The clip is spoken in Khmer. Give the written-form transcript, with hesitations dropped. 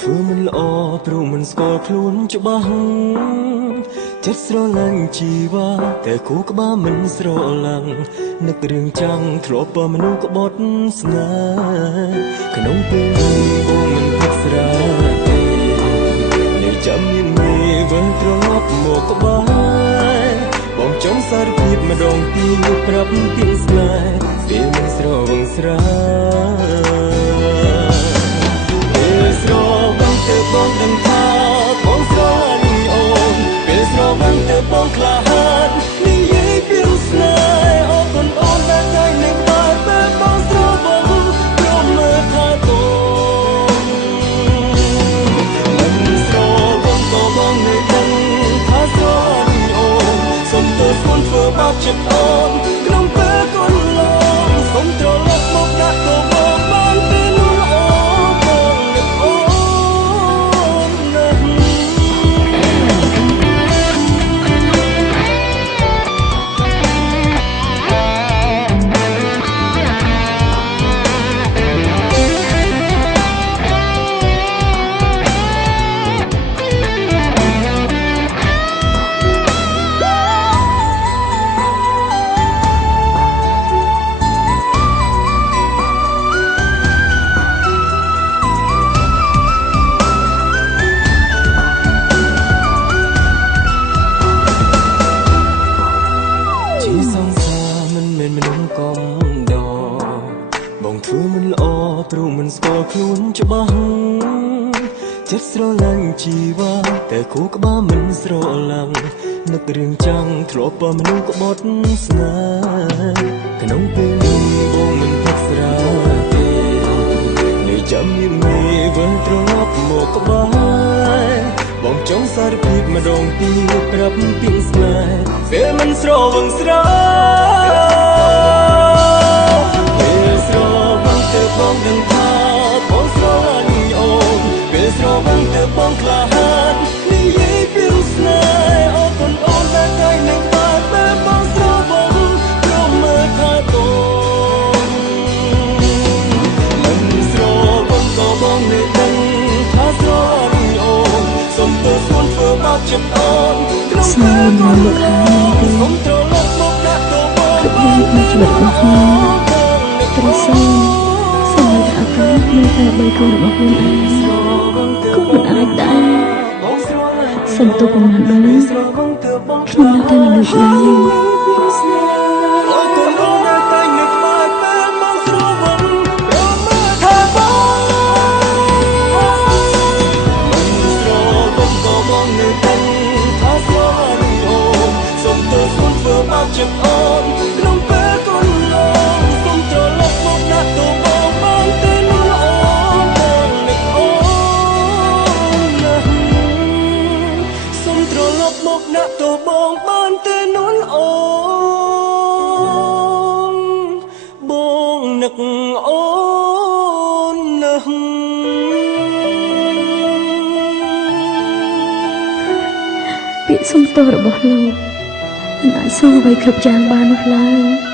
ធ្វើមិនល្អព្រោះមិនស្គាល់ខ្លួនច្បាស់ចិត្តស្រឡាញ់ជីវ៉ាតែគូក្បាលមិនស្រឡាំងនឹករឿងចាំងធ្លាប់បើមនុស្សក្បត់ស្នេហ៍ក្នុងពេលនេះបងមិនផឹកស្រាទេនៅចាំមានមេវិលត្រឡប់មកក្បែរបងចង់សារភាពម្ដងទៀតប្រាប់ពីស្នេហ៍ពេលមិនស្រវឹងស្រាបងដឹងថាបងស្រឡាញ់អូនពេលស្រវឹងទៅបងក្លាហាននិយាយពីស្នេហ៍អរគុណអូនដែលតែនៅក្បែរពេលបងស្រវឹងព្រមមើលថាតូនមិនស្រវឹងក៏បងនៅដឹងថាស្រឡាញ់អូនសុំទោសខ្លួនធ្វើបាបចិត្តអូនក្នុងពេលកូនឡងសុំត្រឡប់មកដាក់ទៅបងបានពេលនោះអូបងនឹកអូបងធ្វើមិនល្អព្រោះមិនស្គាល់ខ្លួនច្បាស់ចិត្តស្រឡាញ់ជីវ៉ាតែគូក្បាលមិនស្រឡាំងនឹករឿងចាំងធ្លាប់បើមនុស្សក្បត់ស្នេហ៍ក្នុងពេលនេះបងមិនផឹកស្រាទេនៅចាំមានមេវិលត្រឡប់មកក្បែរបងចង់សារភាពម្ដងទៀតប្រាប់ពីស្នេហ៍ពេលមិនស្រវឹងស្រាបងដឹងថាបងស្រឡាញ់អូនពេលស្រវឹងទៅបងក្លាហាននិយាយពីស្នេហ៍អរគុណអូនដែលតែនៅក្បែរពេលបងស្រវឹងព្រមមើលថាតូនមិនស្រវឹងក៏បងនៅដឹងថាស្រឡាញ់អូនសុំទោសខ្លួនធ្វើបាបចិត្តអូនក្នុងពេលកូនឡងសុំត្រឡប់មកដាក់ទៅបងបានពេលនោះអូព្រះសូមអកាសមានតែបីកូនរបស់ខ្លួនឯងក៏មិនអាចដែរសុំទោសប្រមាណដងខ្ញុំនៅតែមិនលើកឡើងចិត្តអូនក្នុងពេលកូនឡងសុំត្រឡប់មកដាក់ទៅបងបានពេលនោះអូនបងនឹកអូនណាសុំត្រឡប់មកដាក់ទៅបងបានពេលនោះអូនបងនឹកអូនណាពាក្យសុំទោសរបស់លោកមិនអាចសងអ្វីគ្រប់យ៉ាងបាននោះឡើយ